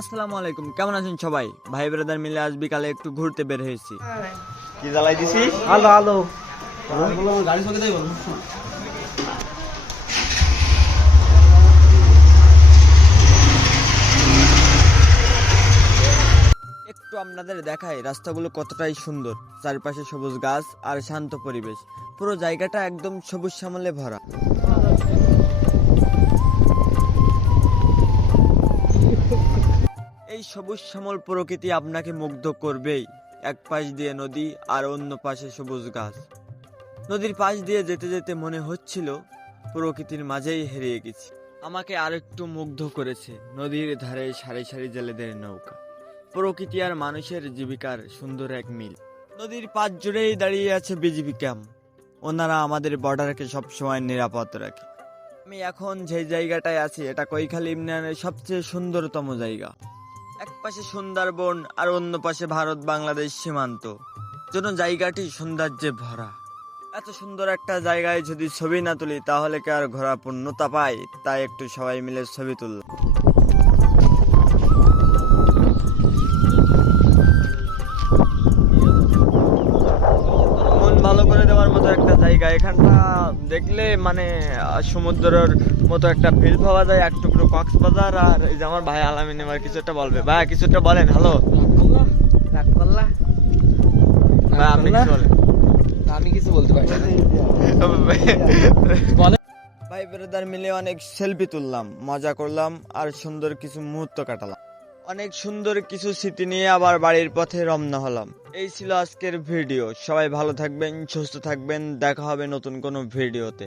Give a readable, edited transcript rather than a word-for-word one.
আসসালামু আলাইকুম, কেমন আছেন সবাই? ভাই ব্রাদার মিলে আজ বিকালে একটু ঘুরতে বের হয়েছি। কি জ্বালাই দিছিস? আলো আলো গাড়ি চলে যাই বল। একটু আপনাদের দেখাই রাস্তাগুলো কতটাই সুন্দর, চারপাশে সবুজ গাছ আর শান্ত পরিবেশ। পুরো জায়গাটা একদম সবুজ শ্যামলে ভরা। এই সবুজ শ্যামল প্রকৃতি আপনাকে মুগ্ধ করবেই। এক পাশ দিয়ে নদী আর অন্য পাশে সবুজ গাছ। নদীর পাশ দিয়ে যেতে যেতে মনে হচ্ছিল প্রকৃতির মাঝেই হারিয়ে গেছি। আমাকে আরেকটু মুগ্ধ করেছে নদীর ধারে সারি সারি জেলেদের নৌকা। প্রকৃতি আর মানুষের জীবিকার সুন্দর এক মিল। নদীর পাশ জুড়েই দাঁড়িয়ে আছে বিজিবি ক্যাম্প। ওনারা আমাদের বর্ডারকে সবসময় নিরাপদ রাখে। আমি এখন যে জায়গাটায় আছি এটা কৈখালী ইউনিয়নের সবচেয়ে সুন্দরতম জায়গা। এক পাশে সুন্দরবন আর অন্য পাশে ভারত বাংলাদেশ সীমান্ত, যেন জায়গাটি সৌন্দর্যে ভরা। এত সুন্দর একটা জায়গায় যদি ছবি না তুলি তাহলে কি আর ঘোরা পূর্ণতা পায়? তাই একটু সবাই মিলে ছবি তুললাম। মন ভালো করে দেওয়ার মতো একটা জায়গা এখানটা দেখলে, মানে সমুদ্রের মতো একটা ফিল পাওয়া যায়। এক টুকরো কক্সবাজার। আর এই যে আমার ভাই আলামিন এবার কিছু একটা বলবে। ভাই কিছু একটা বলেন। হ্যালো রাগ করলা? ভাই, আপনি কিছু বলেন। আমি কিছু বলতে পারি না। ভাই ব্রাদার মিলে অনেক সেলফি তুললাম, মজা করলাম আর সুন্দর কিছু মুহূর্ত কাটালাম। অনেক সুন্দর কিছু স্মৃতি নিয়ে আবার বাড়ির পথে রওনা হলাম। এই ছিল আজকের ভিডিও। সবাই ভালো থাকবেন, সুস্থ থাকবেন। দেখা হবে নতুন কোনো ভিডিওতে।